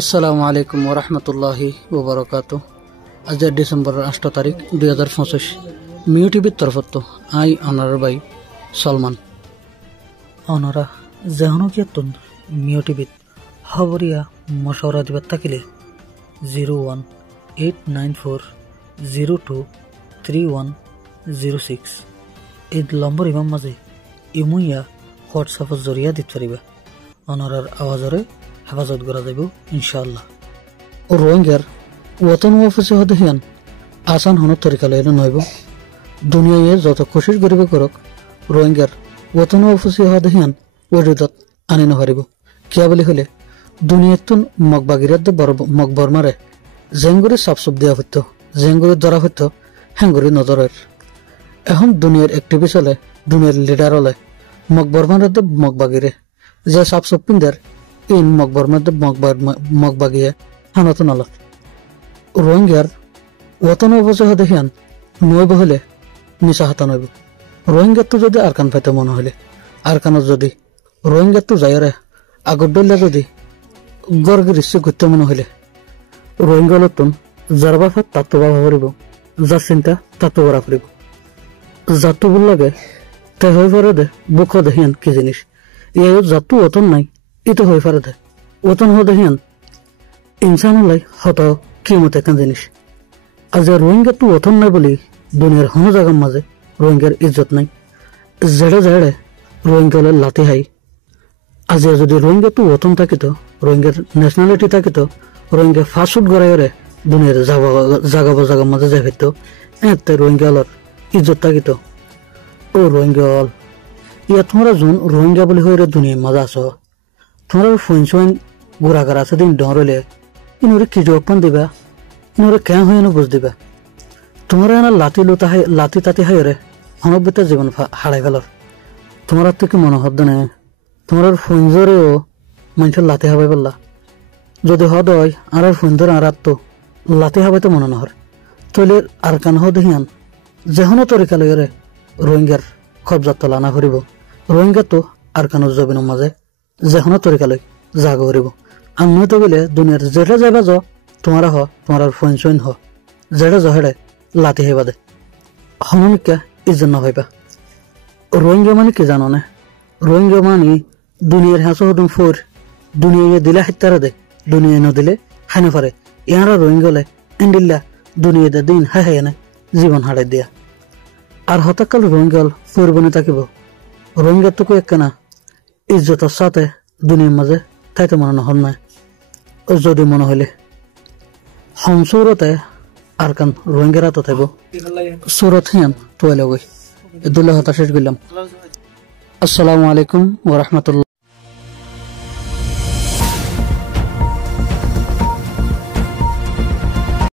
আসসালামু আলাইকুম ওয়া রাহমাতুল্লাহি ওয়া বারাকাতুহু। আজ ডিসেম্বরের 8 তারিখ 2025 মিউ টিভির তরফত আই অনার ভাই সলমান অনরা জাহানো কিয়তন মিউ টিভিত খবরিয়া মশওরা দিবাত থাকিলে 01894023106 এই নম্বর ইমাম মাঝে ইমুইয়া হোয়াটসঅ্যাপের জরিয়া দিতে পারিবা। অনরার আওয়াজরে হেফাজত করা যাব ইনশাআল্লাহ। ও রোহিঙ্গার ওতন অফিসে হতে হিয়ান আসান হনের তরিকা লইলে নইব। দুনিয়ায় যত কোশিশ করিব করক রোহিঙ্গার ওতন অফিসে হতে হিয়ান ওজুদত আনি নহারিব। কিয়া বলি হলে দুনিয়াতুন মগবাগিরাত মগবর মারে জেঙ্গুরি সাপসুপ দেওয়া হতো, জেঙ্গুরি ধরা হতো, হ্যাঙ্গুরি নজরের। এখন দুনিয়ার একটিভিস্ট হলে দুনিয়ার লিডার হলে মগবর মারে মগবাগিরে যে সাপসুপ পিন্দার ইন মকবর মধ্যে মকবাগিয়ে হানত নালত। রোহিঙ্গার ওতন অবচয় দেখিয়ান নইব হলে মিশা হাতা নইব। রোহিঙ্গার তো যদি আরকান পাইতে মনে হলে আরকানত যদি রোহিঙ্গার তো যাইরে আগর ডলে যদি গর্গের ইচ্ছে করতে মনে হলে রোহিঙ্গা লতুন যার বাফা তাত্ত্ব বাবা করিব, যার চিন্তা তাত্ত্ব করা করিব। জাতু বল লাগে তে হয়ে পড়ে দে বুক দেখিয়ান কি জিনিস ইয়ে জাতু ওতন নাই ইতো হয়ে পারে দে ওতন হো দেখিয়ান ইনসান হলাই হত কিমত একটা জিনিস। আজ রোহিঙ্গা তো ওতন নাই বলি দুনিয়ার হন জায়গার মাঝে রোহিঙ্গার ইজ্জত নাই। জেড়ে জেড়ে রোহিঙ্গা হলে লাতি হাই। আজ যদি রোহিঙ্গা তো ওতন থাকিত, রোহিঙ্গার ন্যাশনালিটি থাকিত, রোহিঙ্গা ফাস্ট গড়াইরে দুনিয়ার জাগার মাঝে যাই ফেরত এতে রোহিঙ্গা হলর ইজ্জত থাকিত। ও রোহিঙ্গা হল ইয়া তোমরা যোন রোহিঙ্গা বলি হয়ে দুনিয়ার মাঝে আস তোমার ফোন সোন গোড়াগার আছে দিন ডরলে ইনরে কি জবান দিবা, ইনরে কেন হয়ে বুঝ দিবা। তোমার এনা লাতি তাতি হাই রে অনব্যতা জীবন হারাই ফেলর। তোমার তো কি মনে হদ না তোমার ফোন জোরেও মানুষের লাতি হাবাই পারলা। যদি হদ হয় আর ফোন ধরে আর তো লাতি হাবাই তো মনে নহর তৈলে আর কান হদ হিয়ান যেহনো তরিকা লই রে রোহিঙ্গার কবজাত তলা না করিব। রোহিঙ্গা তো আর কানোর জবিনের মাঝে যেহনো তরিকা লই জাগ করিব। আর নয়তো বলে দুনিয়ার যেটা যাইবা য তোমার হ তোমার ফোন সইন হ যেটা জহেড়ে লাতি হইবা দে হনমিকা ইজ্জত নহইবা। রোহিঙ্গা মানে কি জানো না? রোহিঙ্গা মানে দুনিয়ার হাঁস হদম ফোর দুনিয়া দিলে হাইতারা দে, দুনিয়া নদিলে হাইনে পারে। ইয়ারা রোহিঙ্গা হলে এন্ডিল্লা দুনিয়াতে দিন হাই হাই এনে জীবন হারাই দিয়া। আর হতাকাল রোহিঙ্গা হল পরিবনে থাকিব। রোহিঙ্গা তো একখানা ইজ্জতের সাথে দুনিয়ার মাঝে তাইতে মনে নহল নয়। যদি মনে হইলে হম সৌরতে আর কান রোহিঙ্গারা তো থাকব সৌরত হিয়ান তোয়ালে গই দুল্লাহ হতা শেষ করলাম। আসসালামু আলাইকুম ওয়া রাহমাতুল্লাহ।